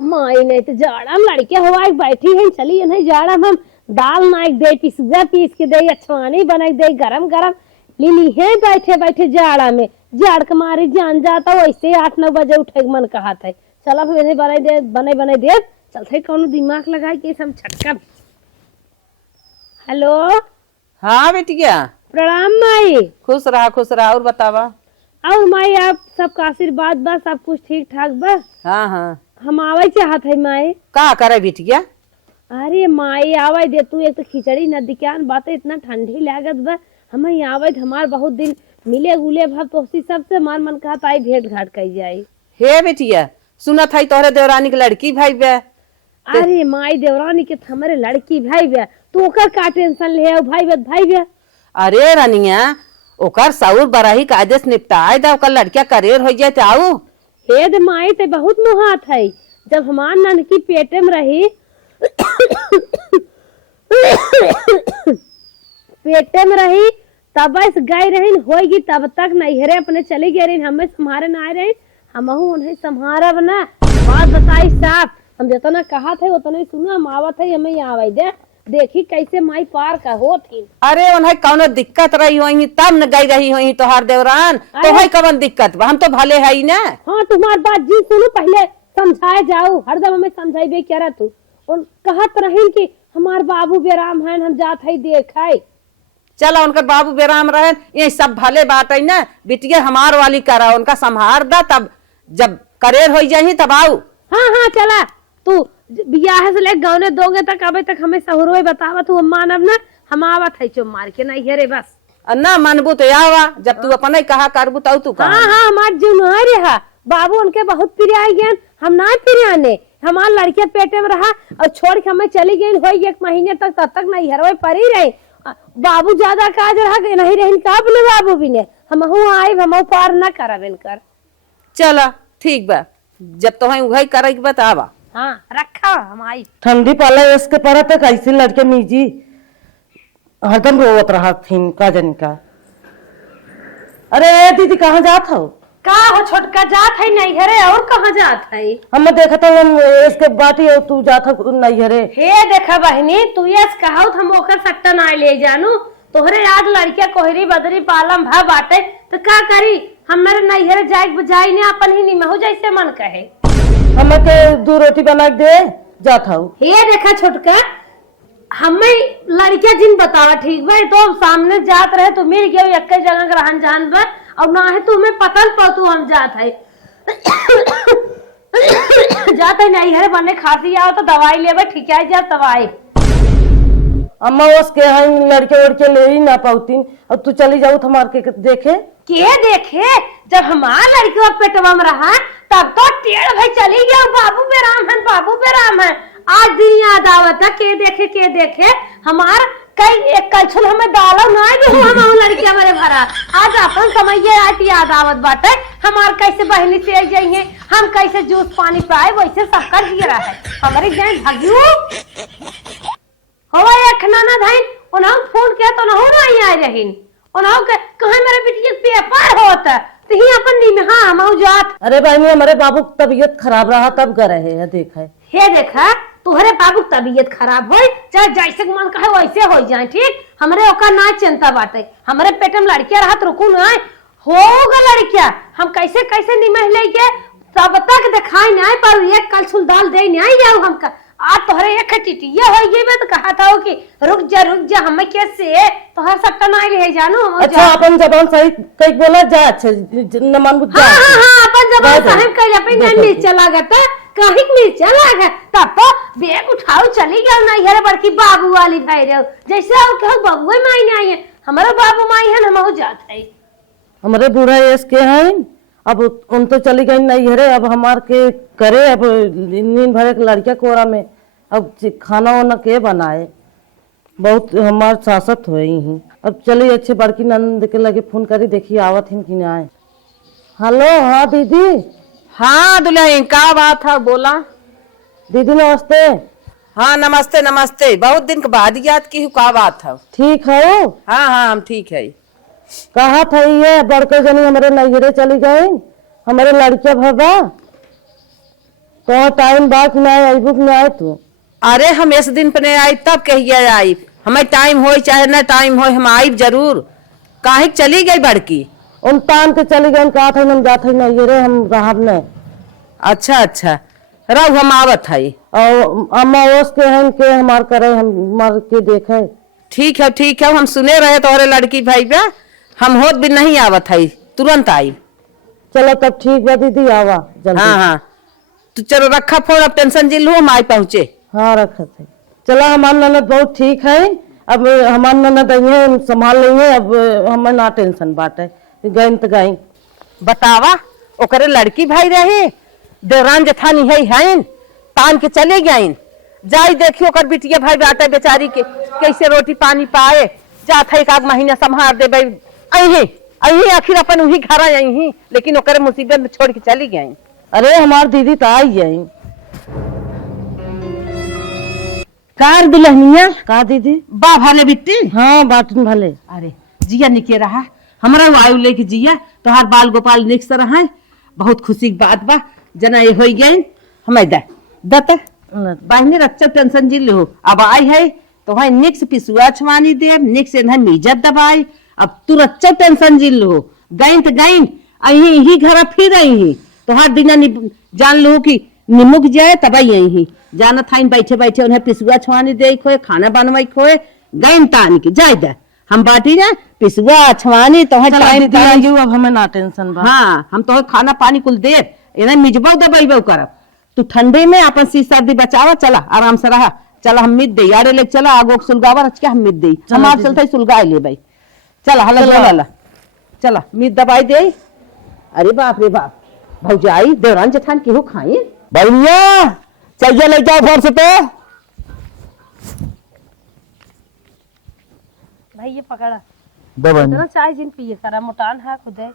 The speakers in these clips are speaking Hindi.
माई नहीं तो जाड़ा में लड़के हुआ बैठी है चली नहीं जाड़ा में हम दाल नाक दे पिसुआ पीस के दे अछवानी बना दे गरम गरम लीली है बैठे बैठे जाड़ा में जाड़ के मारी जान जाता वैसे 8-9 बजे उठे मन कहा था चला फिर बने दे चलते कौन दिमाग लगाए के हम छटका। हेलो हाँ बेटिया प्रणाम माई। खुश रहा और बतावा। और माई आप सबका आशीर्वाद बा सब कुछ ठीक ठाक बा। हाँ हाँ हम आवे चाहत है माई। का करे बेटिया? अरे माई आवे दे तू एक तो खिचड़ी नदी क्या बात इतना ठंडी लागत बा हम आवे हमार बहुत दिन मिले गुले भाव तो सबसे मार मन कहा आई भेंट घाट कही जाए। हे बेटिया सुनत है तोहरे देवरानी के लड़की भाई बे। अरे माई देवरानी के हमारे लड़की भाई बे तू ओकर का टेंशन ले भाई बे। अरे रानिया ओकर सौर बराही कायदे से निपटाए दा ओकर लड़किया करेर हो जाए आऊ। हे दे माई ते बहुत मुहात है जब हमार ननकी पेटे में रही पेटे में रही तब गई रही होगी तब तक नैहरे अपने चली गई रही हमें संभारे ना आए रही हम उन्हें संभारा बना बात बताई साफ हम जितना कहा थे उतना सुना हम आवत है हमें यहाँ आवे दे देखी कैसे माई पार का होती। अरे उन्हें कौन दिक्कत रही होगी तब न गई रही होगी तोहार देवरान तो है कौन दिक्कत हम तो भले है ही ना। हाँ तुम्हारी बात जी सुनो पहले समझाए जाओ हरदम हमें समझाई क्या रहा तू कहत रही कि हमार बाबू बेराम है हम जात है देखाई। चला उनका बाबू बेराम रहे ये सब भले बात है ना बिटिया हमार वाली करा उनका संभार दा तब जब करेर हो जाही तब आओ। हाँ हाँ चला तू बियाह से ले गौने दोगे तक अबे तक हमें सहुरो बतावा तू मानब ना हम आवत है चुम मार के नहीं हेरे बस ना मनबू तो आवा जब तू अपने कहा करबू तो तू कहा। हाँ हाँ हमार जुनहार रहा बाबू उनके बहुत प्रिय गए हम ना प्रियाने हमार लड़के पेटे में रहा और छोड़ के हमें चली गई हो 1 महीने तक तब तक नहीं हरवे पड़ी रही बाबू ज्यादा काज रहा नहीं रही कहा बोले बाबू भी ने हम आए हम पार न करब इनकर। चला ठीक बा जब तो उघाई करे बतावा। हाँ रखा हम आई ठंडी पाला इसके पर कैसे लड़के मीजी हरदम रोवत रहा थी का जन का। अरे दीदी कहाँ जात हो? का हो छोटका जात है नहीं हरे और कहाँ जात है? हम देखा तो इसके बाटी और तू जात हो नहीं हरे। हे देखा बहनी तू ये कहा हम ओकर सट्टा ना ले जानू तोहरे याद लड़किया कोहरी बदरी पालम भा बाटे तो का करी हमारे नैहर जाए बुझाई ने अपन ही नहीं हो जैसे मन कहे हमें के 2 रोटी बना दे जात हो। हे देखा छोटका हमें लड़किया जिन बतावा ठीक भाई तो सामने जात रहे तो मिल गया एक जगह रहन जान बा और ना है तुम्हें पता न तू हम जात है जात है नहीं है बने खांसी आओ तो दवाई ले ठीक है जा दवाई अम्मा उसके यहाँ लड़के उड़के ले ही ना पाती और तू चली जाऊ हमार के देखे देखे जब हमारा लड़की पेटवा में रहा तब तो टेढ़ भाई चली गया बाबू बेराम है आज दिन याद आवत है के देखे हमार कई एक कलछुल हमें डालो ना हम लड़कियां मेरे भरा आज अपन समझिए आज याद आवत बात है हमार कैसे बहनी से जाइए हम कैसे जूस पानी पाए वैसे सब कर दिया है हमारे जाए भाग्यू हवा एक नाना धाइन उन्हों फोन किया तो ना आई रहीन उन्हों कहे मेरे बेटी पेपर होता तो ही अपन नी में हाँ हम जात। अरे भाई हमारे बाबू तबीयत खराब रहा तब गए है देखा है। हे देखा तुहरे बाबू तबीयत खराब हो चाहे जैसे मन कहे वैसे हो जाए ठीक हमरे ओका ना चिंता बाटे हमारे पेट में लड़किया रहा रुकू ना होगा लड़किया हम कैसे कैसे निमह लेके तब तक दिखाई नहीं पर एक कलछुल दाल दे नहीं जाऊ हमका आज तोहरे एक टिटिया हो गई मैं तो कहा था कि रुक जा हमें कैसे तोहर सट्टा नहीं ले जानू। अच्छा अपन जबान सही कई बोला जा अच्छा न मान बुझ जा। हां अपन जबान सही कई अपन नहीं मिर्चा लागता कहीं मिर्चा लागा तब तो बैग उठाओ चली गया नहीं यार बड़की बाबू वाली भाई रे जैसे और कहो बाबू माई नहीं आई है हमारा बाबू माई है हम जात है हमारे बूढ़ा इसके हैं अब उन तो चली गई नहीं हरे अब हमार के करे अब नींद भरे लड़किया कोरा में अब खाना वाना के बनाए बहुत हमार सासत हुए ही अब चलिए अच्छे बड़की नंद के लगे फोन करी देखिए आवत हिन कि ना आए। हेलो हाँ दीदी। हाँ दुल्हन का बात है बोला। दीदी नमस्ते। हाँ नमस्ते बहुत दिन के बाद याद की का बात है। ठीक है। हाँ हम ठीक है। कहा था ये बड़के जनी हमारे नैहरे चली गए हमारे लड़किया भबा तो टाइम बात ना आए बुक में आए तू। अरे हम इस दिन पे आई तब कहिए आई, हमें टाइम हो चाहे न टाइम हो हम आई जरूर। काहे चली गई बड़की? उन तान के चली गए कहा था हम जाते नहीं रे हम रहब नहीं। अच्छा अच्छा रहो हम आवत है। और अम्मा ओस के हैं के हमार करे हम मार के देखे। ठीक है हम सुने रहे तोहरे लड़की भाई बा, हम होत भी नहीं आवत है, तुरंत आई। चलो तब ठीक बा दीदी आवा जल्दी। हाँ तो चलो रखा फोन, अब टेंशन जिल हम आई पहुँचे। हाँ रखा थे। चलो हमार ननद बहुत ठीक है, अब हमार ननद आई संभाल लेंगे, अब हमें ना टेंशन बात है। गई तो गई। बतावा ओकरे लड़की भाई रहे देवरान जेठानी है तान के चले गए। जाई देखियो ओकर बिटिया भाई बाटे बेचारी के कैसे रोटी पानी पाए, जात है एक आध महीना संभाल दे भाई। अही आखिर अपन वही घर आई, लेकिन ओकरे मुसीबत में छोड़ के चली गई। अरे हमार दीदी तो आई गई। कार दुल्हनिया का दीदी? बा भले बिट्टी। हाँ बाटन भले। अरे जिया निके रहा, हमारा वायु लेके जिया तोहार बाल गोपाल निक से रहा, बहुत खुशी की बात बा। जना ये हो गई हमें दत बहने रक्षा टेंशन जी लो। अब आई है तो भाई निक से पिसुआ छवानी दे, निक से इज्जत दबाई। अब तू रक्षा टेंशन जी लो, गई तो गई अही घर फिर आई तो हाथ बिना जान लो कि निमुक जाए तब आई जाना था बैठे बैठे उन्हें पिसुआ छवानी दे खोए, खाना बनवाई खोए, गई तान की जाए दा हम बाटी ना पिसुआ छवानी तो टाइम अब हमें ना टेंशन बा। हाँ हम तो खाना पानी कुल दे इन्हें मिजबो दबाइबो करब। तू ठंडे में अपन सी सर्दी बचावा, चला आराम से रहा। चला हम मिद दे यारे ले चला आगो सुलगावा रच के हम मिद दे हमार चलते सुलगाए ले भाई। चला हला चला मिद दबाई दे। अरे बाप रे बाप भौजाई देवरान जेठान केहू खाई भैया चाहिए ले जाओ घर से। तो भाई ये पकड़ा दो बहन इतना चाय जिन पिए करा मोटान है खुद है।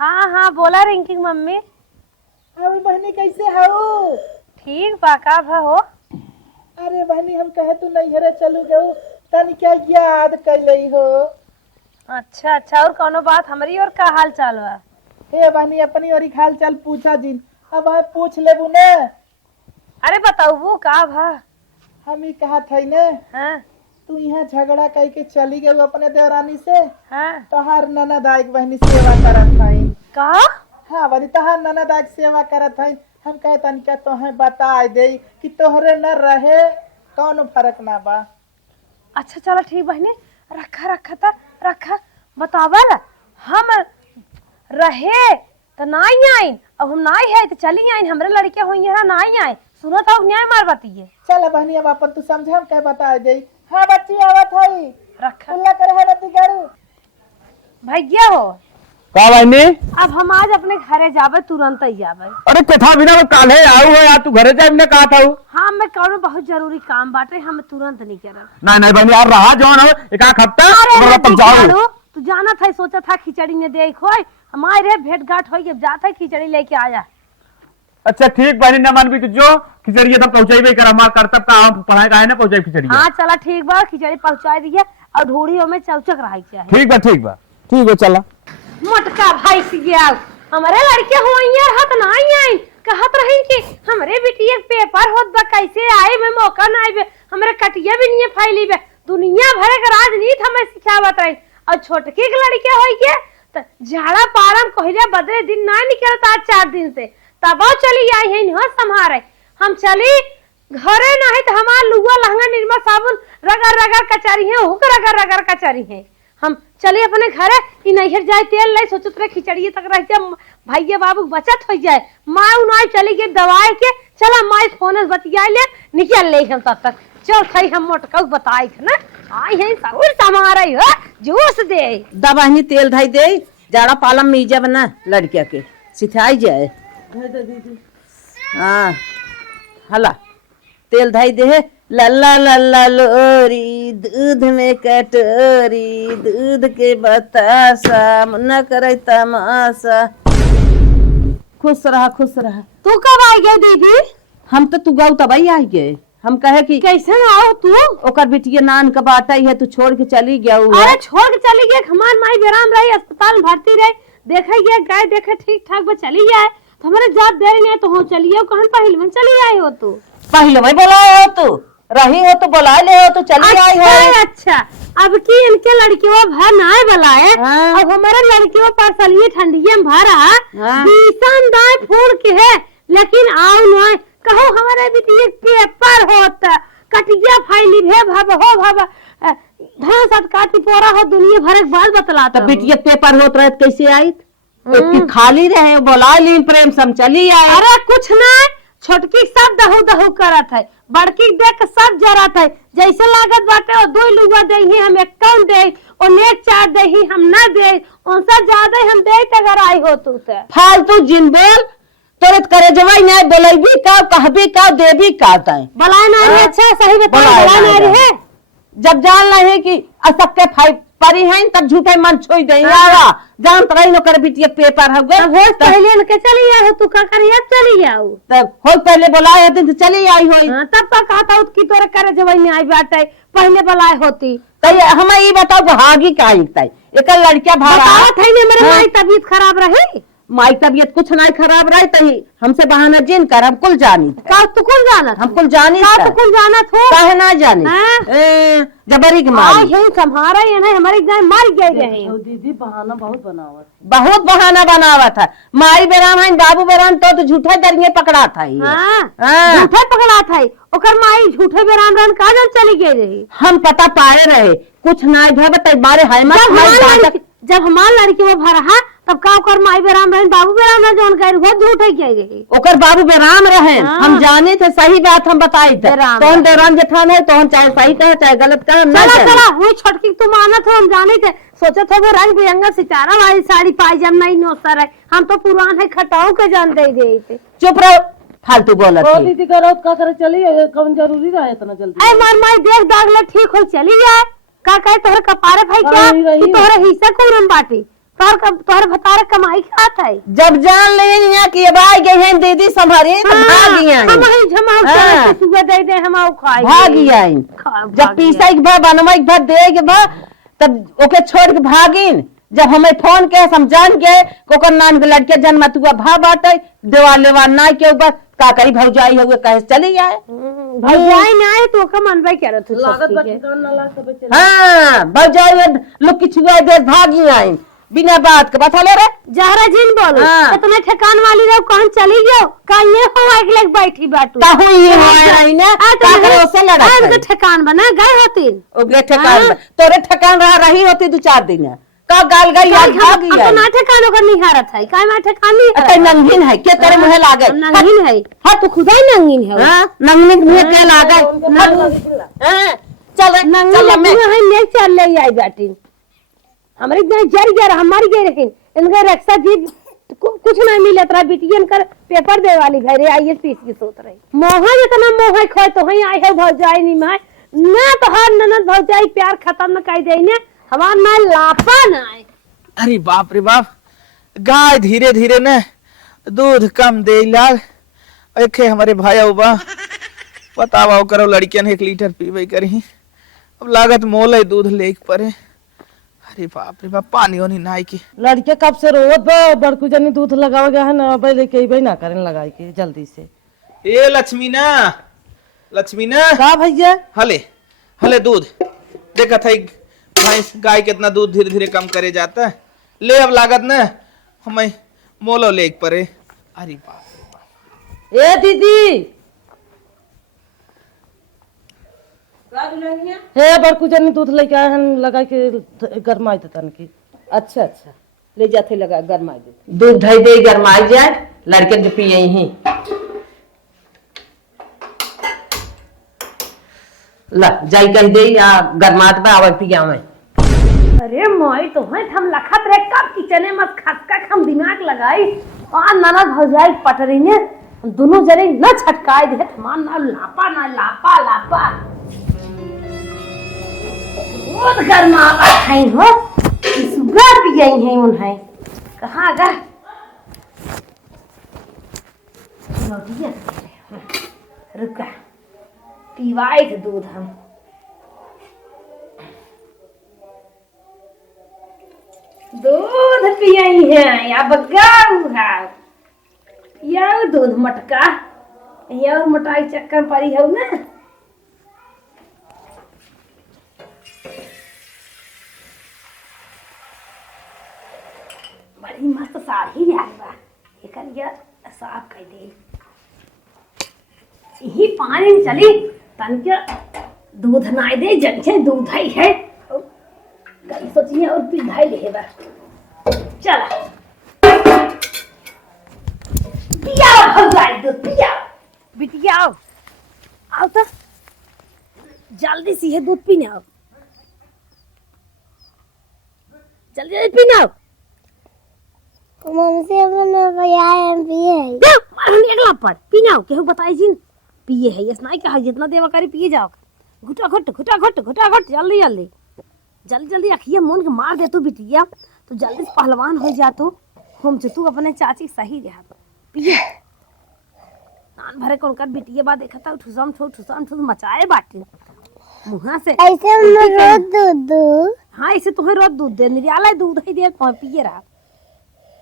हाँ बोला रिंकी मम्मी। अरे बहनी कैसे हो? ठीक बाका भा हो। अरे बहनी हम कहे तू नहीं हरे चलू गऊ तनी क्या याद कैलई हो। अच्छा और कोनो बात हमारी और का हाल चाल बा? हे बहनी अपनी और हाल चाल पूछा जिन, अब हम पूछ लेबू ने। अरे बताऊ वो का भा? हम ही कहा था ने हाँ तू यहाँ झगड़ा कह के चली गई अपने देवरानी से। हाँ तोहार ननदायक बहनी सेवा करत हई का? हाँ बनी तोहार ननदायक सेवा करत हई। हम कहे तन क्या तोहे बता दे कि तोहरे न रहे कौन फर्क ना बा। अच्छा चलो ठीक बहनी रखा बतावल हम रहे तो नहीं आई, अब हम नहीं है तो चली आई। हमरे लड़के हुई है नहीं आए, सुनो था न्याय मार बाती है। चल बहनी अब अपन तू समझे हम कह बता दे। हाँ बच्ची आवत हई रखा अल्लाह करे है नती गारू भैया हो। का बहनी? अब हम आज अपने घरे जावे तुरंत ही जावे। अरे कथा बिना वो काले आऊ है यार, तू घरे जाए ने कहा था। हाँ मैं कौनो बहुत जरूरी काम बाटे, हम तुरंत नहीं करब। नहीं बहनी यार रहा जो ना एक हफ्ता तब जाओ। तू जाना था सोचा था खिचड़ी ने दे खोई हमारे भेंट घाट हो जाता है खिचड़ी लेके आया। अच्छा ठीक बहनी न मान भी तू जो खिचड़ी तब पहुंचाई कर हमार करतब का हम पढ़ाई का है ना पहुंचाई खिचड़ी। हाँ चला ठीक बा खिचड़ी पहुंचा दी है और ढूढ़ी में चौचक रहा चाहिए। ठीक बा चला। मोटका भाई से गया हमारे लड़के हुई हाथ ना आई कहत रही कि हमरे बिटिया पेपर होत बा कैसे आए में मौका ना आए हमरे कटिया भी नहीं फैली बे दुनिया भर के राजनीति हमें सिखावत रही। और छोटके के लड़के होई के तो झाड़ा पारम कहले बदले दिन ना निकलता 4 दिन से तब चली आई है न संभारे। हम चली घरे नहीं तो हमार लुआ लहंगा निरमा साबुन रगड़ कचारी है हुक रगड़ कचारी है। हम चले अपने घरे कि नैहर जाए तेल ले सोचत रहे खिचड़ी तक रह जाए भैया बाबू बचत हो जाए। माँ उनाई चली गई दवाई के चला माँ फोन बतिया ले निकल ले हम तब तक चल खई हम मोटका बताई ना आई है जरूर समारे हो जूस दे दबाही तेल धाई दे जाड़ा पालम मीजा बना लड़किया के सिखाई जाए। हाँ हला तेल धाई दे लल्ला लोरी दूध में कटोरी दूध के बतासा न करे तमाशा। खुश रहा तू कब आई गई दीदी? हम तो तू गाँव तब आई गए। हम कहे कि कैसे आओ तू? ओकर बिटिया नान का बाटा है तू छोड़ के चली गया। अरे छोड़ के चली गई हमार माई बेराम रही अस्पताल भर्ती रही देखे गए देखे ठीक ठाक वो चली जाए तो हमारे जात देरी नहीं तो हो चलिए कहाँ पहले में चली आई हो तू। पहले वही बोलाए हो तू, रही हो तो बुला ले हो तो चली आई हो। अच्छा अब की इनके लड़कियों भर नाय बुलाए अब हमारे लड़कियों पार्सलिए ठंडिये में भरा बीसन दाए फूल के है लेकिन आओ न कहो हमारे भी पेपर होता कटिया फाइली भे भव हो भव धान साथ काटी पोरा हो दुनिया भर के बाल बतलाता बिटिया पेपर होत रहे कैसे आई खाली रहे बोला ली प्रेम सम चली आई। अरे कुछ नहीं छोटकी सब दहू दहू करत है बड़की देख के सब जरत है जैसे लागत बाटे वो दो लुगा दे ही हम एक कौन दे और नेक चार दे ही हम ना दे उनसे ज्यादा हम दे अगर आई हो तू से फालतू जिन बोल तुरंत करे जवाई नहीं बोलेगी का कहबी का देवी का ताई बलाए ना रे अच्छा सही बता बलाए ना रे है जब जान रहे कि असक के परी हैं तब झूठे मन छोड़ दे यारा जान रही नो कर बिटिया पेपर हो गए हो पहले इनके चली आई हो तू का करिया चली आओ तब हो पहले बुलाए तो चली आई होई तब का कहता उसकी तोरे करे जवाई नहीं आई बाटे पहले बुलाए होती तो हमें ये बताओ भागी का आई ताई एक लड़किया भागा बतावत है ने मेरे माई तबीयत खराब रही माई तबीयत कुछ नहीं खराब रही तही हमसे बहाना जिन कर हम कुल जानी का तू कुल जाना हम कुल जानी का तू कुल जाना थो काहे ना जानी जबरी के मारी यही संभारा ये नहीं हमारे जान मार गए रहे दीदी बहाना बहुत बनावत बहुत बहाना बनावा था माई बेराम है बाबू बेराम तो झूठा दरिये पकड़ा था झूठे पकड़ा था ओकर माई झूठे बेराम रहन का जन चली गई रही हम पता पाए रहे कुछ नहीं भे बारे जब हमार लड़की में भरा तब का ओकर माई बेराम रहन बाबू बेराम रहन जौन कह बहुत झूठे कह रही ओकर बाबू बेराम रहे हम जाने थे सही बात हम बताई थे कौन बेराम जेठान है तो हम चाहे सही कहे चाहे गलत कहे चला चला वही छोटकी तुम मानत हो हम जाने थे सोचे थे वो रंग बिरंगा सितारा वाली साड़ी पायजामा नहीं नोसर है हम तो पुरान है खटाऊ के जान दे रही थे चुप रहो फालतू बोलत ओ दीदी करो का करे चली कौन जरूरी रहे इतना जल्दी ऐ मार माई देख दाग ले ठीक हो चली जाए का कहे तोहरे कपारे भाई क्या तू तोहरे हिस्सा कोरम बाटी तोहरे भतारे कमाई खात है जब जान ले यहाँ की भाई गई है दीदी संभारी तो भाग गई हम ही जमा के सुबह दे दे हम आउ खाई भाग गई जब पीसा एक भा बनवा एक भा दे के भा तब ओके छोड़ के भागिन जब हमें फोन के हम जान गए कोकर नान के लड़के जन्म तुआ भा बाटे देवाल लेवाल ना के ऊपर का करी भौजाई हुए कहे चली जाए भौजाई ना आए तो का मनबे करे तू लागत बच्चे कान ना लाग सब चले हां भौजाई लोग की छुआ दे भागी आई बिना बात के बता ले रे जहरा जिन बोलो इतना ठेकान वाली रहो कहां चली गयो का ये हो एक लेग बैठी बाटू का हुई है रही ना का करे उससे लड़ा आज के ठेकान बना गए होती ओके ठेकान तोरे ठेकान रही होती 2-4 दिन का गाल गई आज भाग गई तो ना ठेकान ओकर निहारत है का मैं ठेकान नहीं अते नंगीन है के तेरे मुंह लागे नंगीन है हां तो खुदा ही नंगीन है हां नंगीन मुंह के लागे हां चल चल मैं है ले चल ले आई बेटी हमारे इतना जर गया हमारी गई लेकिन इनका रक्षा जी कुछ नहीं मिले तरा बिटियन कर पेपर दे वाली भाई रे आईएएस पीस की सोच रही मोह जितना मोह खोए तो ही आई है भौजाई नहीं मैं ना तो हर ननद भौजाई प्यार खत्म न कर दे ने हमार ना लापा ना अरे बाप रे बाप गाय धीरे धीरे न दूध कम दे लाल एक हमारे भाई उबा बतावा करो लड़कियन 1 लीटर पीवे करी अब लागत मोल है दूध लेक परे अरे बाप रे बाप पानी होनी नाई की लड़के कब से रोवत बा बड़कू जनी दूध लगावा गया है ना भाई लेके भाई ना करें लगाई के जल्दी से ए लक्ष्मी ना का भैया हले हले दूध देखा था भैंस गाय कितना दूध धीरे धीरे कम करे जाता है ले अब लागत न हमें मोलो लेक परे अरे बाप ए दीदी हे बड़कू जनी दूध लेके आए हैं लगा के गरमाई देतन की अच्छा अच्छा ले जाते लगा गरमाई दे दूध धई दे गरमाई जाए लड़के जो पिए ही ला जाई कह दे या गरमात में आवे पिया में अरे मोई तो है हम लखत रे कब किचने मत खटका हम दिमाग लगाई आ ननद भौजाई पटरी ने दोनों जने न छटकाए दे मान ना लापा लापा बहुत गर्मा खाई हो सुगर भी गई है उन्हें कहाँ गा रुका पीवाई थे दूध हम दूध पियई है या बगाऊ है ये दूध मटका ये मोटाई चक्कर पड़ी है ना। बड़ी मस्त साड़ी ले आई बा, एकर ये साफ कर दे। यही पानी में चली तन के दूध नाई दे जंचे दूध है गई सोचिए और पिधाई ले बा। चला पिया भगाई दूध पिया बिटिया आओ आओ तो जल्दी से ये दूध पीने आओ, जल्दी जल्दी पीने आओ। मम्मी से अपने भैया हम पिए हैं। दे मारने अगला पर पीने आओ केहू बताई जिन पिए है यस नहीं कहा जितना देवा करी पिए जाओ। घुटा घुट घुटा घुट घुटा घुट जल्दी जल्दी जल्दी जल्दी अखिया मन के मार दे तू बिटिया तो जल्दी से पहलवान हो जा तू हम तू अपने चाची सही रहा पिए नान भरे कौन कर बिटिया बा देखा था ठुसम ठुस मचाए बाटे मुहा से ऐसे हम रोज दूध दो। हाँ ऐसे तुम्हें रोज दूध दे निराला दूध ही दे पिए रहा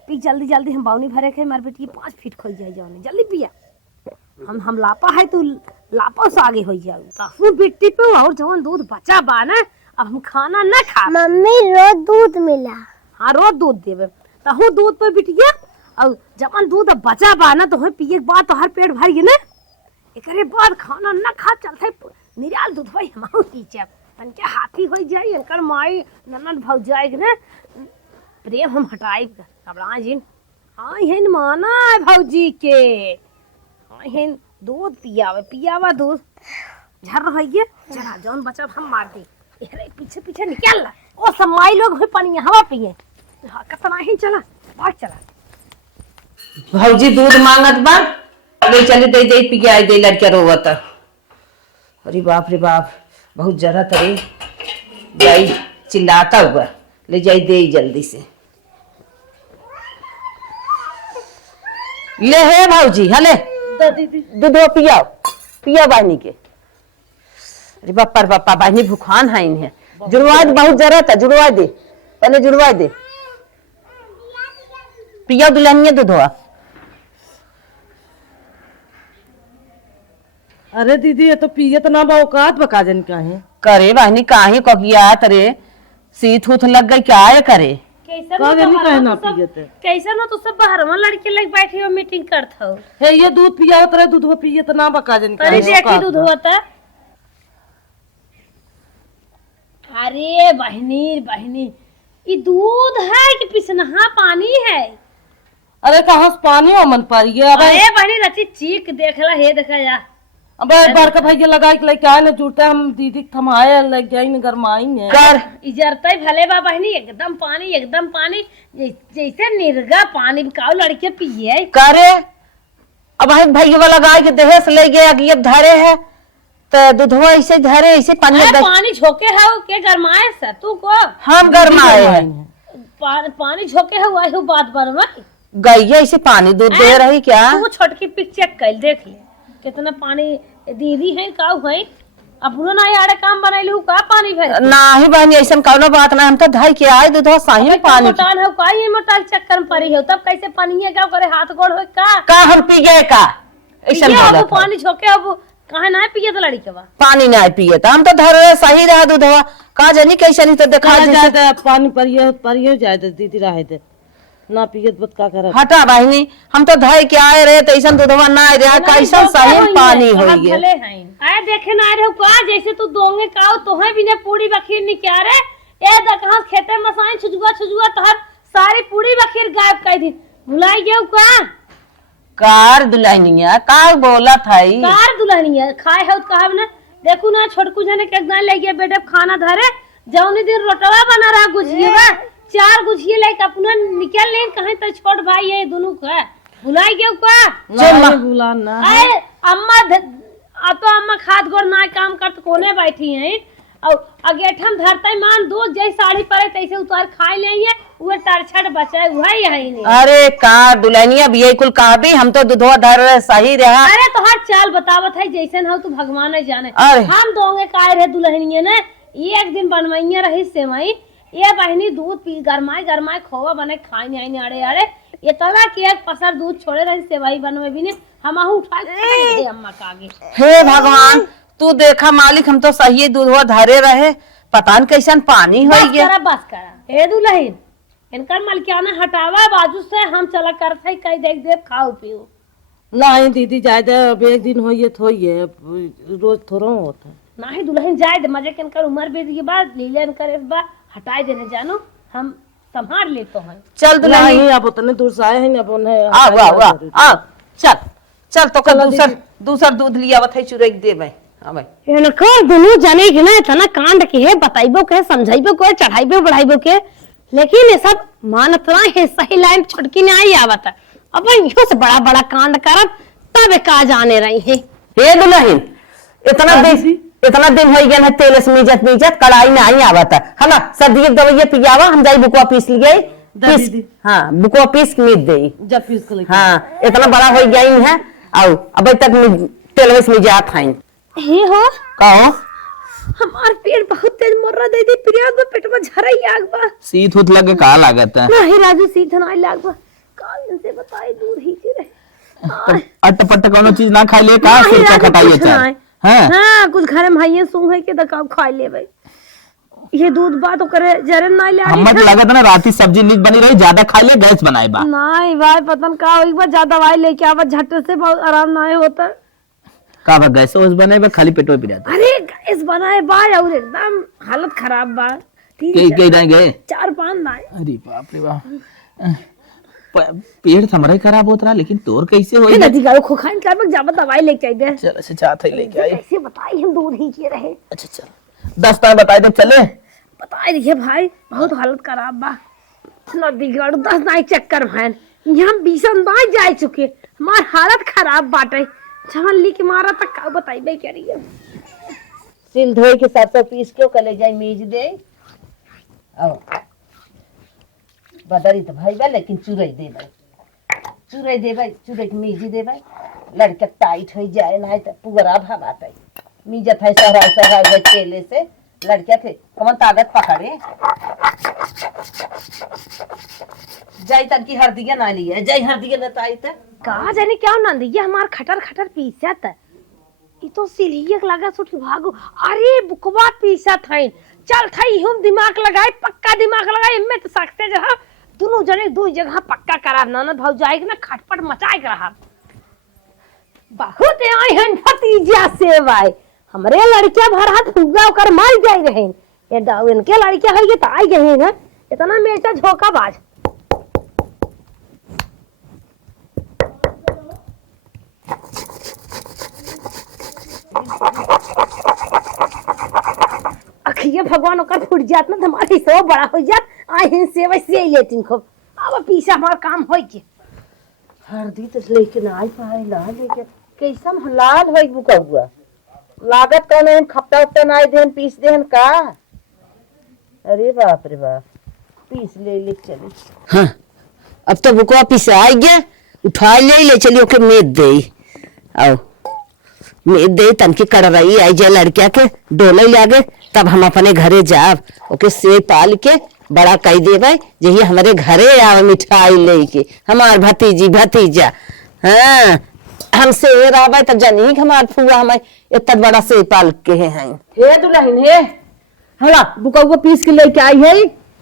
पी जल्दी जल्दी हम बावनी भरे के मार बेटी 5 फीट खोल जाए जाने जल्दी पिया हम लापा है तू लापा से आगे हो जाओ कहूँ बिट्टी पे और जवन दूध बचा बा ना अब हम खाना न खा। मम्मी रोज दूध मिला। हाँ रोज दूध देवे तहु दूध पे बिटिया और जवन दूध अब बचा बा ना तो पिए के बाद तो हर पेट भर गए ना एकरे बाद खाना न खा चलते निराल दूध भाई हमारे टीचर तन के हाथी हो जाए अंकर माई ननद भौ जाएगी ना प्रेम हम हटाए घबरा जिन। हाँ हेन माना है भौजी के हाँ हेन दूध पियावा दूध झर रही है चला जौन बचा हम मार दे अरे पीछे पीछे निकल ला ओ सब माई लोग हुई पानी हवा पिए हाँ कतना ही चला भाग चला। भौजी दूध मांगत बा ले चले दे दे पी के आई दे लड़का रोवत। अरे बाप रे बाप बहुत जरूरत है जाई चिल्लाता हुआ ले जाई दे जल्दी से ले है भौजी हले दूध पियाओ पिया बानी के। अरे बापा रे बापा बानी भूखान है इन्हें जुड़वा दे बहुत जरूरत है जुड़वा दे पहले जुड़वा दे पिया दुल्हनिया दूधवा। अरे दीदी ये तो पिए तो ना औकात बका जन का है करे बहनी काहे कगिया तरे सीत उथ लग गई क्या है करे कैसा ना तो सब बाहर में लड़के लग बैठे हो मीटिंग करत हो हे ये दूध पिया तरे दूध पिए तो ना बका जन का अरे देखी दूध होता। अरे बहनी ये दूध है कि पिसनहा पानी है। अरे कहाँ से पानी हो मन पर ये अरे बहनी रची चीक देखला हे देखा जा अब बड़का भाई के लगा के लेके आए ना जुड़ता हम दीदी थमाए लग गई न गरमाई ने कर इजरता भले बा बहनी एकदम पानी जैसे निर्गा पानी काऊ लड़के पिए करे अब है भैया वाला गाय के देह से ले गया कि अब धरे है तो दूधवा ऐसे धरे ऐसे पानी झोंके है के गरमाए से तू को हम गरमाए हैं पानी झोंके है वही बात बनवा गैया ऐसे पानी दूध दे रही क्या तू छोटकी पिक चेक कर देख ले कितना पानी दीदी है काऊ है अपनो ना आड़े काम बनैलू का पानी भर नाही बहनी ऐसा कौनो बात ना हम तो ढाई के आए दूधवा सही में पानी मोटाल है का ये मोटाल चक्कर में पड़ी है तब कैसे पानी है क्या करे हाथ गोड़ हो का हम पी गए का ऐसा पानी झोंके अब कहा ना पिए तो लड़ी के बा पानी ना पिए तो हम तो धरे सही रहा दूधवा का जानी कैसे नहीं तो देखा जाए पानी परियो जाए दीदी रहे थे ना पियत बत का कर हटा बहनी हम तो धई के आए रहे तो ऐसा दूधवा ना आए रहा कैसा सही पानी हो गया आए देखे ना रहे का जैसे तू दोंगे काओ तोहे बिना पूरी बखीर निकाल रे ए दकहां खेते में साई छुजुआ तोहर सारी पूरी बखीर गायब कर दी भुलाई गयो का कार दुल्हनिया का बोला थाई कार दुल्हनिया खाए है कहब ना देखू ना छोटकू जने के एकदम ले गया बेटे खाना धरे जौनी दिन रोटवा बना रहा गुजिया 4 गुजिया लेके अपना निकल ले कहीं तो छोट भाई है दोनों का भुलाई गयो का भूला ना अरे अम्मा तो अम्मा खाद गोड़ ना काम करत कोने बैठी हैं और अगेठम धरते मान दो जै साड़ी परे तैसे उतार खाई लेंगे वो तरछड़ बचाए वही है नहीं। अरे का दुल्हनिया भी कुल कहा भी हम तो दूधवा धर सही रहा। अरे तो हर चाल बतावत है जैसे हो तू भगवान जाने अरे हम दोगे काय रहे दुल्हनिया ने एक दिन बनवाइया रही सेवई ये बहनी दूध पी गरमाए गरमाए खोवा बने खाई नहीं अड़े अड़े ये तला कि एक पसर दूध छोड़े रही सेवाई बनवे भी ने हम उठा के अम्मा का आगे। हे भगवान तू देखा मालिक हम तो सही दूधवा धरे रहे पता न कैसन पानी हो गया। बस करा हे दुल्हन इनकर मलकियाना हटावा बाजू से हम चला करते कई देख देव खाओ पियो। नहीं दीदी ज्यादा अब एक दिन होइए तो होइए रोज थोड़ा होता है। नाही दुल्हन जाए दे मजे के इनकर उम्र बीत के बाद लीले इनकर एक बार हटाए देने जानो हम संभाल लेते हैं। चल दुल्हन नहीं अब उतने दूर से आए हैं अब उन्हें आओ आओ आओ आओ चल चल तो दूसर दूध लिया बथई चुरई देबै आबै इनकर दोनों जाने के ना इतना कांड के है बताइबो के समझाइबो के चढ़ाइबो बढ़ाइबो के लेकिन ये सब मानत ना है सही लाइन छुटकी नहीं आई आवत अब इहो से बड़ा बड़ा कांड करब तब का जाने रही है। हे दुल्हन इतना दिन हो गया है तेल से मीजत कढ़ाई में आई आवत है ना सर्दी के दवाई पियावा हम जाई बुकवा पीस लिए पीस हां बुकवा पीस मीट देई जब पीस के हां इतना बड़ा हो गया ही है आओ अब तक तेल से मीजत खाई हे हो कहो हमार पेट बहुत तेज मर्रा दे दी प्रिया को पेट में झरई आग बा सीत हुत लगे का लागत है नहीं राजू सीधा ना लाग बा काल इनसे बताई दूर ही के रहे अटपट कोनो चीज ना खा ले का सिर का खटाई चाहे हैं हां कुछ घर में भाई सूंघ है के दकाव खा लेबे ये दूध बात तो करे जरन ना ले हमत लागत ना राती सब्जी नीक बनी रही ज्यादा खा ले गैस बनाए बा नहीं भाई पतन का एक बार ज्यादा दवाई लेके आवा झट से बहुत आराम ना होता का बा गैस उस बने बा खाली पेटो पी जाता अरे गैस बनाए बा और एकदम हालत खराब बा के गए 4-5 ना अरे बाप रे बाप पेट हमारा खराब होत रहा लेकिन तोर कैसे होई नदी का खोखान का में जाबत दवाई लेके आई दे चल अच्छा चाहत है लेके आई कैसे बताई हम दूर ही के रहे अच्छा चल 10 टाइम बता दे चले बताई रही भाई बहुत हालत खराब बा नदी का 10 नाई चक्कर भान हम बीसन ना जा चुके हमार हालत खराब बाटे छमली के मारा तक का बताइबे करिए सिल धोए के साथ पीस के कले जाई मीज दे आओ बदरी तो भाई बा लेकिन चुरई देबै चुरई के मीज देबै लड़का टाइट हो जाए ना तो पूरा भबाते मीजत है सहरा तेले से लड़का के कमन ताकत पकड़े जाई तक की हरदिया ना लिया जाई हरदिया लताई तक कहा जाने क्या नंदिया हमार खटर खटर पीसत है ई तो सिलियक लगा सुट भागो अरे बुकवा पीसत है चल थई हम दिमाग लगाए पक्का दिमाग लगाए इनमें तो सकते जहां दोनों जने दो जगह पक्का करा ननद भाव जाए ना खटपट मचाए रहा बहुत आए हैं भतीजा से भाई हमरे लड़कियां भर हाथ हुआ कर मार जाए रहे ये डाउ इनके लड़कियां है ये तो आई गए हैं इतना मेटा झोंका बाज अखिया भगवान ओकर फुट जात ना हमारी सो बड़ा हो जात आई से वैसे ही लेतिन खूब अब पीछा हमार काम होई के हरदी तो लेके ना आई पाए ला लेके कैसन लाल होई बुकौआ लागत कौन है खपटा उपटा ना देन पीस देन का अरे बाप रे बाप पीस ले चली हाँ अब तो बुकवा पीस आई गया उठा ले चलियो के मेद दे आओ मेद दे तनकी कड़रई आई जाए लड़किया के डोले लागे तब हम अपने घरे जाब ओके से पाल के बड़ा कई देवे यही हमारे घरे आवे मिठाई लेके हमार भतीजी भतीजा हाँ हमसे रावे तो जनी हमार फुआ हमें इतना बड़ा से पाल के हैं हे दुल्हन हे हला बुकौआ पीस के लेके आई है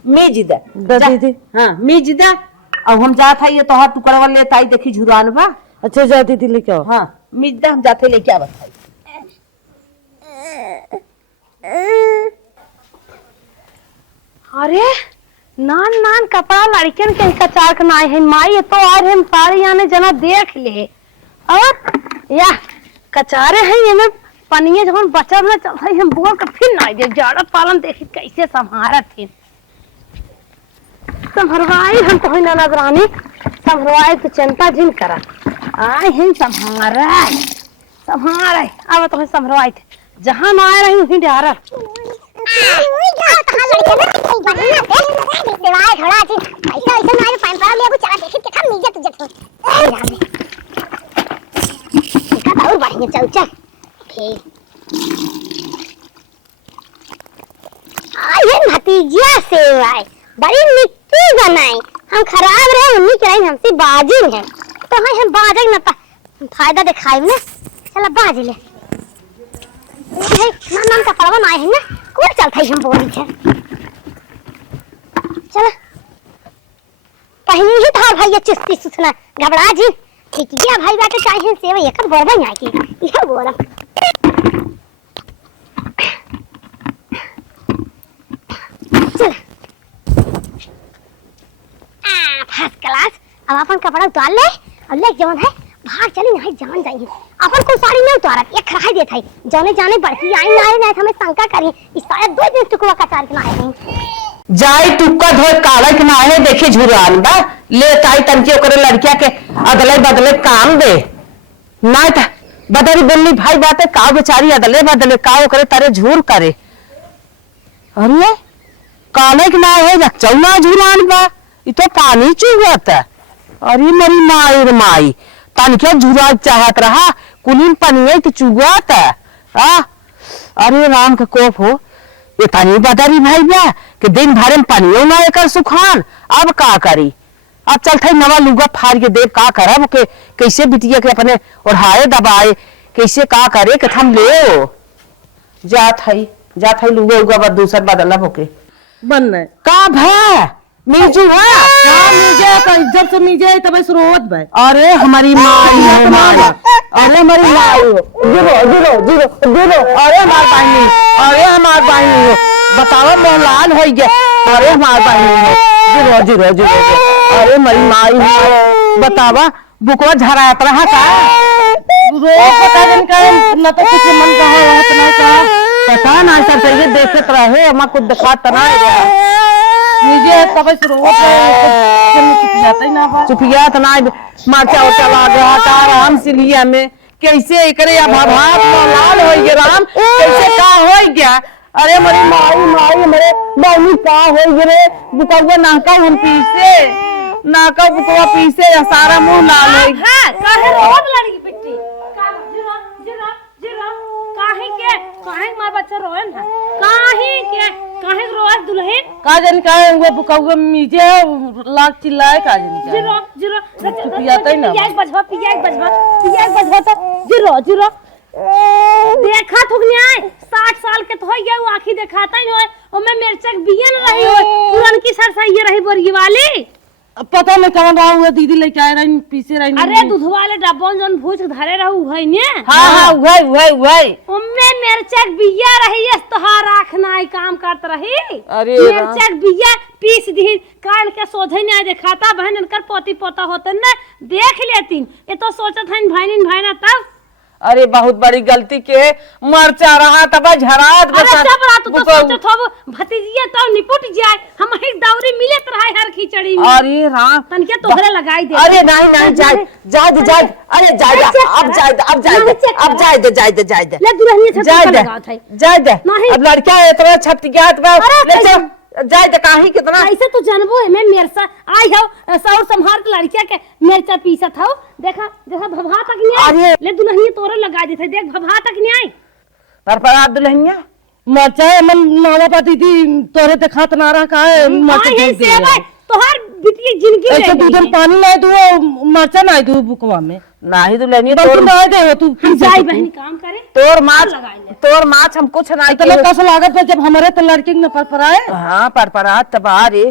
मीज दे दीदी हां मीज दे अब हम जात है ये तोहार टुकड़वा लेता आई देखी झुरान बा अच्छा जा दीदी लेके आओ हां मीज दे हम जाते लेके आवत है अरे नान नान कपड़ा लड़कियन के कचार के नाय है माई तो और हम सारे याने जना देख ले और या कचारे हैं ये में पनिये जब बचल न चल हम बोल के फिर नाय दे जाड़ा पालन देखी कैसे संभारत थे संभरवाई हम तो ना नजरानी संभरवाई तो चिंता जिन करा आए हैं संभारा अब तो संभरवाई थे जहां ना आए रही वहीं डारा चल भतीजिया सेवाए बड़ी मिट्टी बनाई हम खराब रहे उन्हीं के लाइन हमसे बाजी है तो हम बाजक न फायदा दिखाई ना चला बाज ले नाम का परवन आए हैं ना कौन चलता है हम बोली छे चला पहले ही था भाई ये चुस्ती सुसना घबरा जी ठीक गया भाई बाटे चाहिए सेवा एक बोलबा यहाँ की यह बोला फर्स्ट क्लास अब अपन कपड़ा उतार ले और ले जवन है भाग चली नहीं जान जाएंगे अपन को साड़ी में उतारत एक खराई देत है जाने जाने बढ़ती आई ना आए ना हमें शंका करी इस शायद 2 दिन टुकवा का चार के ना आए जाई टुक्का धोए काला के ना है देखी झुरान बा ले ताई तनके ओकरे लड़किया के अदले बदले काम दे ना त बदरी बोलनी भाई बातें का बेचारी अदले बदले का ओकरे तारे झूर करे अरे काले के ना है चौना झुरान बा इ तो पानी चुहत अरे मेरी माई रे माई तनके झुरा चाहत रहा कुलीन पनिए के चुगत अरे राम का कोप हो ये पानी बदरी भाई बा कि दिन भर में पानियो ना एकर सुखान अब का करी अब चलते नवा लुगा फाड़ के देव का करब के कैसे बिटिया के अपने ओढ़ाए दबाए कैसे का करे कि हम ले जात है लुगा उगा बाद दूसर बदला होके बनना है का भा मीजू है हाँ मीजे जब से मीजे तब से रोत भाई अरे हमारी माई है माई अरे हमारी माई जीरो अरे हमार बहनी अरे हमार बहनी बताओ मोहलाल हो गया अरे हमार बहनी जीरो अरे हमारी माई है बतावा बुकवा झरात रहा का पता नहीं का न तो कुछ मन का है इतना का पता ना सब ये देखत रहे हमार कुछ दिखात ना मीजे तब से रोत जाता ही ना बा चुपिया तना माचा चला गया का आराम से लिया में कैसे करे अब भाभात लाल हो गया राम कैसे का हो गया अरे मेरी माई मेरे मम्मी का हो गए रे बुकवा नाका हम पीसे नाका बुकवा पीसे सारा मुंह लाल हो हां काहे रोज लड़की पिट्टी का जीरो काहे मार बच्चा रोन है काहे रोज दुल्हन का जन का वो बुकाऊ मीजे लाख चिल्लाए का जन जीरो पियाता ही ना पिया बजवा तो जीरो देखा थुगने आए 60 साल के तो हो गया वो आंखी दिखाता ही होए और मैं मिर्चक बियन रही होए पुरान की सरसैया रही बोरी वाली पता नहीं कहां रहा हुआ दीदी लेके आए रही पीछे रही अरे दूध वाले डब्बन जन भूज धरे रहू है ने हां वही उम्मे मिर्चक बिया रही है तोहार आखना ही काम करत रही अरे मिर्चक बिया पीस दी काल के सोझे ने दिखाता बहन इनकर पोती पोता होतन ना देख लेती ये तो सोचत हन भाईना तब अरे बहुत बड़ी गलती के मरचा रहा तब झरात अरे सब रात तो सोचत हो भतीजिया तो निपुट जाए हम ही दौरी मिलत रहे हर खिचड़ी में अरे राम तन के तोहरे लगाई दे अरे नहीं जाए अरे जाए दे ले दुल्हनिया छत जाए पर दे लगाओ थाई जाए दे नहीं। अब लड़का इतना छटगियात बा अरे ले चल जाए दे काहे कितना ऐसे तू जानबो है मैं मेरे साथ आई हो सौर संभार के लड़किया के मिर्चा पीसत हो देखा भभा तक नहीं आई अरे। ले दुल्हनिया तोरे लगा देथे देख भभा तक नहीं आई पर आप दुल्हनिया मरचा मन मामा पा दीदी तोरे देखा त ना रहा का मरचा आई देख सेवा दे तोहार बिटिया जिंदगी ऐसे ले दूध पानी नहीं दू मरचा नहीं दू बुकवा में नहीं दुल्हनिया तोर नहीं दे तू जाई बहनी काम करे तोर माछ हम कुछ नहीं इतना कस लागत है जब हमारे तो लड़के न पर आए हाँ पर तबारे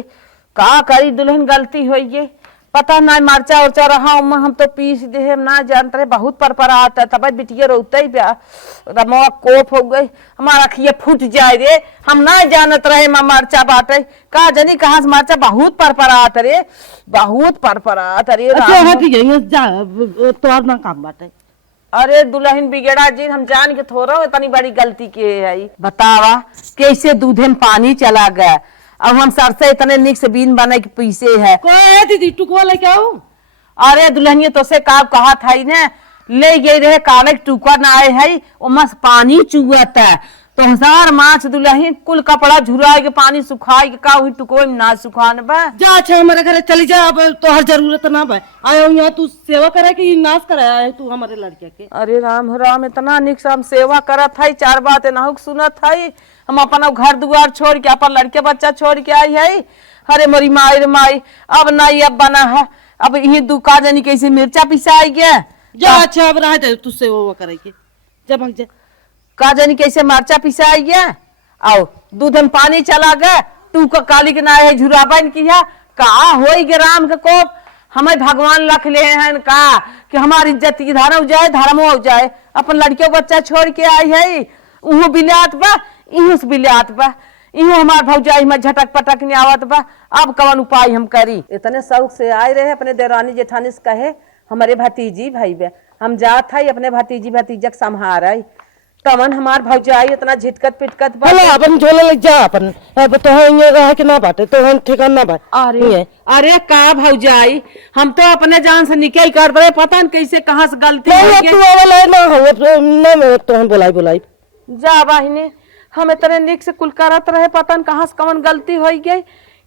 का करी दुल्हन गलती होई ये पता ना मरचा उर्चा रहा हम तो पीस दे हम ना जानते रहे बहुत पर आता तब बिटिया रोते ही प्या रमवा कोप हो गई हमारा खिया फूट जाए रे हम ना जानत रहे मरचा बाटे का जनी कहा से मरचा बहुत पर आता रे बहुत पर आता रे अच्छा है कि यही जा तोर ना काम बाटे अरे दुल्हन बिगड़ा जी हम जान के थोड़ा इतनी बड़ी गलती के है बतावा कैसे दूधे में पानी चला गया अब हम सरसे इतने निक से बीन बने के पीसे है कोई दीदी टुकवा लेके आओ अरे दुल्हनिया तो से का कहा था ने ले गई रहे काले टुकवा ना आए है उमस पानी चुआता तो हजार माछ दुलही कुल कपड़ा झुराए के पानी सुखाए के का हुई टुकोई में ना सुखान बा। जा अच्छा हमारे घर चली जा, अब तोहर जरूरत ना बा। आया हूँ यहाँ तू सेवा करे कि नाश कराया है तू हमारे लड़के के। अरे राम राम, इतना निक से हम सेवा करत है, चार बात ना सुनत है। हम अपना घर दुआर छोड़ के अपन लड़के बच्चा छोड़ के आई है। अरे मोरी माई रे माई, अब नहीं अब बना है, अब यही दुका जानी कैसे मिर्चा पिसाई गया। जा अच्छा अब रह दे तू सेवा करे के, जब भाग जा का जानी कैसे मरचा पिसाई गया। आओ दूध में पानी चला गया, तू का काली के ना है झुराबन किया का होई गे राम के कोप। हमें भगवान रख ले हैं का कि हमारी इज्जत की धारा हो जाए, धर्म हो जाए। अपन लड़के बच्चा छोड़ के आई है, उहो बिलात बा, इहो से बिलात बा, इहो हमार भौजाई में झटक पटक नहीं आवत बा। अब कवन उपाय हम करी। इतने शौक से आए रहे अपने देरानी जेठानी से कहे हमारे भतीजी भाई बे, हम जात है अपने भतीजी भतीजक संहार आई। तमन हमार भौजाई इतना झिटकत पिटकत बा। हेलो अपन झोला लग जा अपन, अब तो ये रह के ना बाटे तो हम ठिकाना बा। अरे का भौजाई, हम तो अपने जान से निकल कर रहे, पता नहीं कैसे कहाँ से गलती नहीं हो तू गई। वाला ना हो ना तो हम बुलाई जा बहिनी, हम इतने निक से कुल करत रहे, पता नहीं कहाँ से कवन गलती हो गई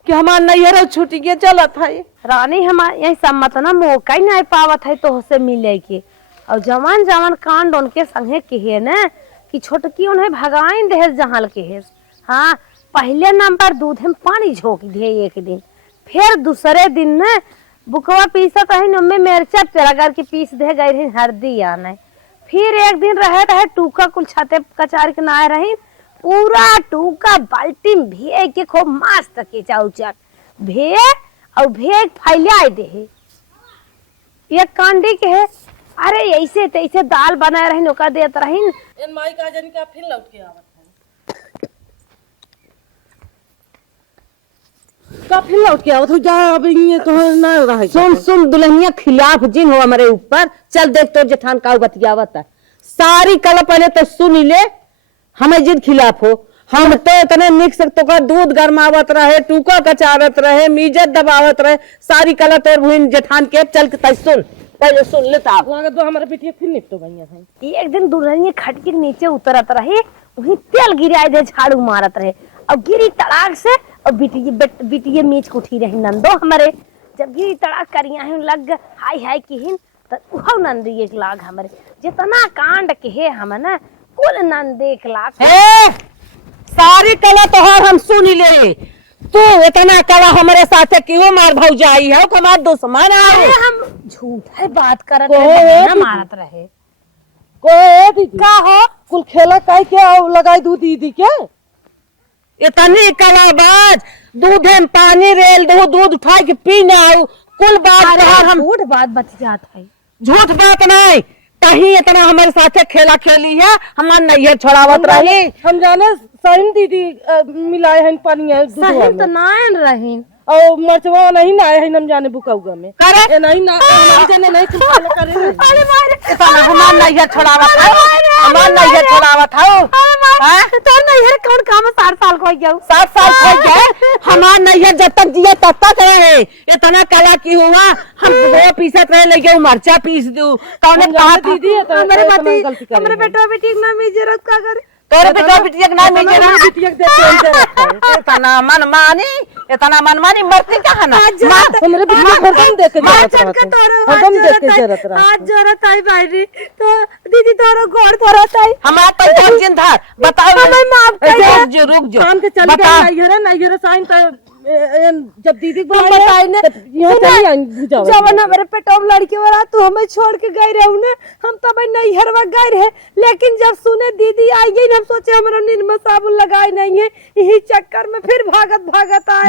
कि हमार नैहर छूट गया चलत है। रानी हमार यही सम्मत ना मौका ही नहीं पावत है तो से मिले के। और जवान जवान कांड उनके संगे कहे न कि छोटकी उन्हें भगाइन दे जहाल के है। हाँ, पहले नंबर दूध में पानी झोंक दे एक दिन, फिर दूसरे दिन न बुकवा पीसत है उनमें मिर्चा पेरागर के पीस दे गए हल्दी आने। फिर एक दिन रहे टूका कुल छाते कचार के ना रही, पूरा टूका बाल्टी में भेग के खूब मस्त के चाउचक भेग और भेग फैला दे ये कांडी के है। अरे ऐसे तैसे दाल बनाए रही नौका देत रही माई का जन का फिर लौट के आवत है का फिर लौट के आवत हो जा। अब ये तो ना रह। सुन दुल्हनिया खिलाफ जिन हो हमारे ऊपर, चल देख तो जेठान का बतियावत है सारी कल। पहले तो सुन ले, हमें जिद खिलाफ हो। हम तो इतने निक से तो का दूध गरमावत रहे, टूका कचारत रहे, मीजत दबावत रहे, सारी कल तोर भून जेठान के। चल के सुन, पहले सुन लेता लागत तो हमारे बेटिया फिर निपटो भैया है। एक दिन दुल्हनिया खटकी के नीचे उतरत रहे, वही तेल गिराए दे झाड़ू मारत रहे और गिरी तड़ाक से और बिटिये मीच उठी रही नंदो हमारे। जब गिरी तड़ाक करिया है लग हाय हाय किहिन तो उहो नंदी एक लाग हमारे। जितना कांड के है हम ना कुल नंद एक लाग सारी कला तोहार हम सुन ले। तू इतना कला हमारे साथ क्यों मार भौजाई है, हमार दुश्मन है। हम झूठ है बात करत रहे, मारत रहे को दीदी का हो कुल खेला काहे के लगाई दू दीदी के। इतनी कलाबाज, दूध में पानी रेल दो, दूध उठा के पीना कुल बात हम झूठ बात बच जात है। झूठ बात नहीं, कहीं इतना हमारे साथ खेला खेली है, हमार नैहर छोड़ावत रही। हम जाने सहीन दीदी मिलाए हैं पानी है सही तो नायन रही और मरचवा नहीं ना है हम जाने बुकाउगा में करे ए नहीं ना हम जाने नहीं कुछ फॉलो करे। अरे मारे इतना हमार नैहर छोड़ावत है, हमार नैहर छोड़ावत है। तो नैहर कौन काम 7 साल को गया 7 साल हो गए हमार नैहर जब तक जिया तब तक रहे। इतना कला की हुआ, हम वो पीसत रहे लेके मरचा पीस दू कौन कहा दीदी है तो हमारे पति हमारे बेटा बेटी ना में जरूरत का करे। तोरे बेटा बिटिया के नाम में जरा बिटिया के देते इतना मनमानी मरती कहाँ ना। हमरे बिटिया हरदम देख के हरदम देख के जरूरत रहा आज जरूरत आई भाई तो दीदी तोरा गोड़ जरूरत आई हमारा पैसा जिन था बताओ। हमें माफ कर रुक जो रुक जो काम के चल बता। गया ना साइन तो जब दीदी को बताई ने बुझाओ जब हमारे पेटों में लड़की वाला तू हमें छोड़ के गई रहे ने हम तब नहीं हरवा गए रहे। लेकिन जब सुने दीदी आई गई हम सोचे हमारा निर्मा साबुन लगाए नहीं है, यही चक्कर में फिर भागत आए।